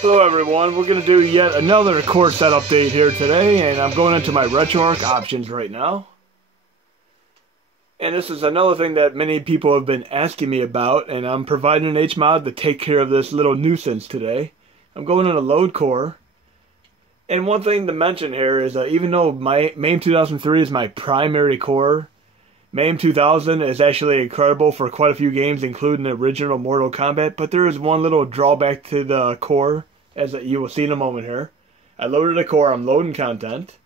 Hello everyone, we're going to do yet another core set update here today, and I'm going into my RetroArch options right now. And this is another thing that many people have been asking me about, and I'm providing an HMod to take care of this little nuisance today. I'm going into load core, and one thing to mention here is even though my MAME 2003 is my primary core, MAME 2000 is actually incredible for quite a few games, including the original Mortal Kombat, but there is one little drawback to the core, as you will see in a moment here. I loaded a core, I'm loading content,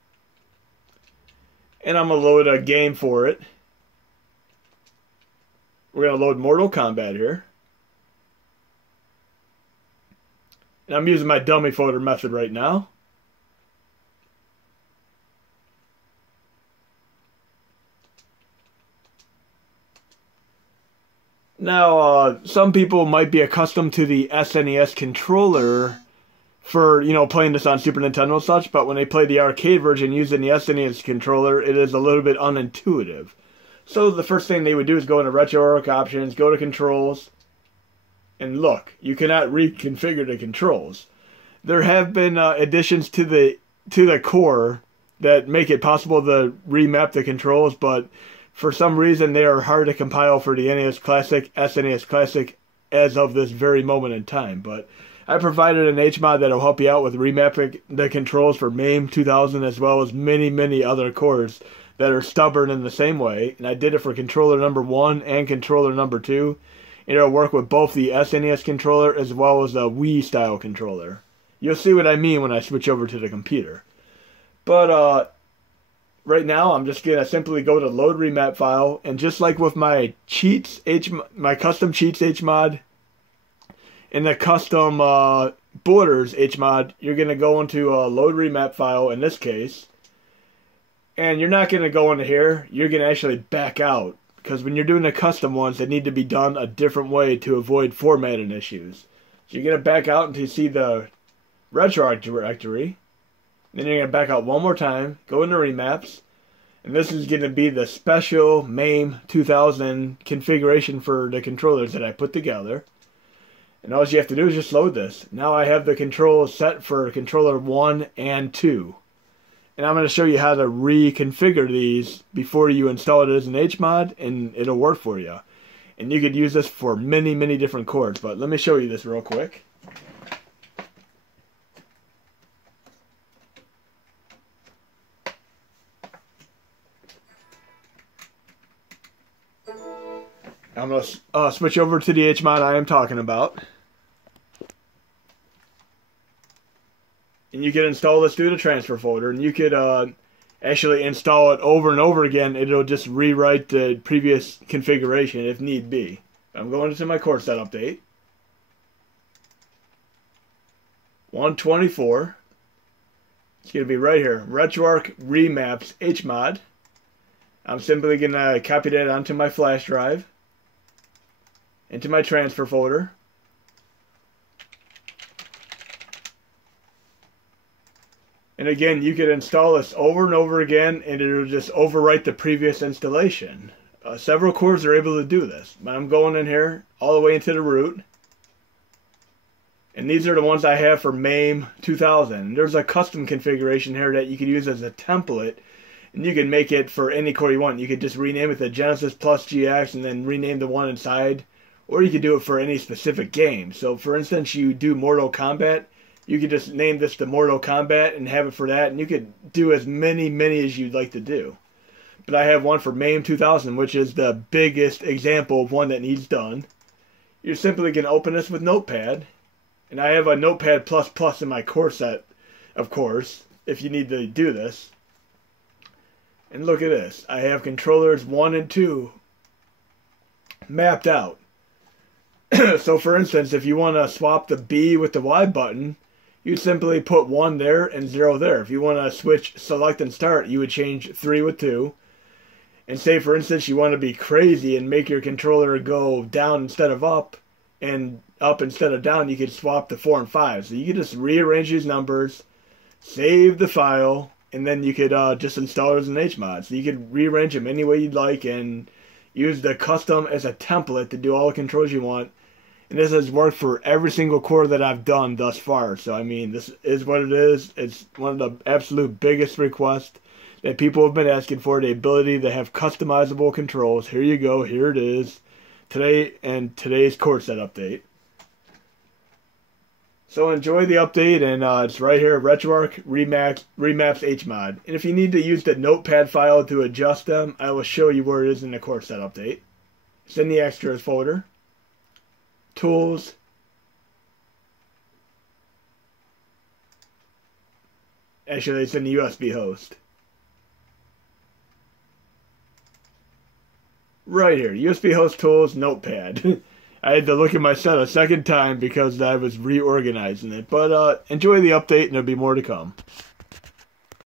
and I'm going to load a game for it. We're going to load Mortal Kombat here. And I'm using my dummy folder method right now. Now, some people might be accustomed to the SNES controller for, playing this on Super Nintendo and such, but when they play the arcade version using the SNES controller, it is a little bit unintuitive. So the first thing they would do is go into RetroArch options, go to controls, and look, you cannot reconfigure the controls. There have been additions to the core that make it possible to remap the controls, but for some reason, they are hard to compile for the NES Classic, SNES Classic, as of this very moment in time. But I provided an HMod that will help you out with remapping the controls for MAME 2000, as well as many, many other cores that are stubborn in the same way. And I did it for controller number 1 and controller number 2. And it'll work with both the SNES controller as well as the Wii-style controller. You'll see what I mean when I switch over to the computer. But, right now, I'm just going to simply go to load remap file, and just like with my cheats, my custom cheats HMod and the custom borders HMod, you're going to go into a load remap file in this case, and you're not going to go into here, you're going to actually back out, because when you're doing the custom ones, they need to be done a different way to avoid formatting issues. So you're going to back out until you see the RetroArch directory. Then you're going to back out one more time, go into remaps, and this is going to be the special MAME 2000 configuration for the controllers that I put together. And all you have to do is just load this. Now I have the controls set for controller 1 and 2. And I'm going to show you how to reconfigure these before you install it as an HMod, and it'll work for you. And you could use this for many, many different cores, but let me show you this real quick. I'm going to switch over to the HMod I am talking about. And you can install this through the transfer folder. And you could actually install it over and over again. It'll just rewrite the previous configuration if need be. I'm going into my core set update. 124. It's going to be right here. RetroArch Remaps HMod. I'm simply going to copy that onto my flash drive, into my transfer folder. And again, you could install this over and over again, and it'll just overwrite the previous installation. Several cores are able to do this, but I'm going in here all the way into the root. And these are the ones I have for MAME 2000. There's a custom configuration here that you could use as a template, and you can make it for any core you want. You could just rename it to Genesis Plus GX and then rename the one inside. Or you could do it for any specific game. So, for instance, you do Mortal Kombat, you could just name this the Mortal Kombat and have it for that, and you could do as many as you'd like to do. But I have one for MAME 2000, which is the biggest example of one that needs done. You're simply going to open this with Notepad, and I have a Notepad++ in my core set, of course, if you need to do this. And look at this. I have controllers 1 and 2 mapped out. So for instance, if you want to swap the B with the Y button, you'd simply put 1 there and 0 there. If you want to switch select and start, you would change 3 with 2. And say for instance you want to be crazy and make your controller go down instead of up, and up instead of down, you could swap the 4 and 5. So you could just rearrange these numbers, save the file, and then you could just install it as an HMod. So you could rearrange them any way you'd like and use the custom as a template to do all the controls you want. And this has worked for every single core that I've done thus far. So, I mean, this is what it is. It's one of the absolute biggest requests that people have been asking for, the ability to have customizable controls. Here you go. Here it is. Today and today's core set update. So enjoy the update, and it's right here, RetroArch Remaps HMod. And if you need to use the notepad file to adjust them, I will show you where it is in the core set update. It's in the extras folder. Tools. Actually, it's in the USB host. Right here, USB host tools, notepad. I had to look at my set a second time because I was reorganizing it. But enjoy the update, and there'll be more to come.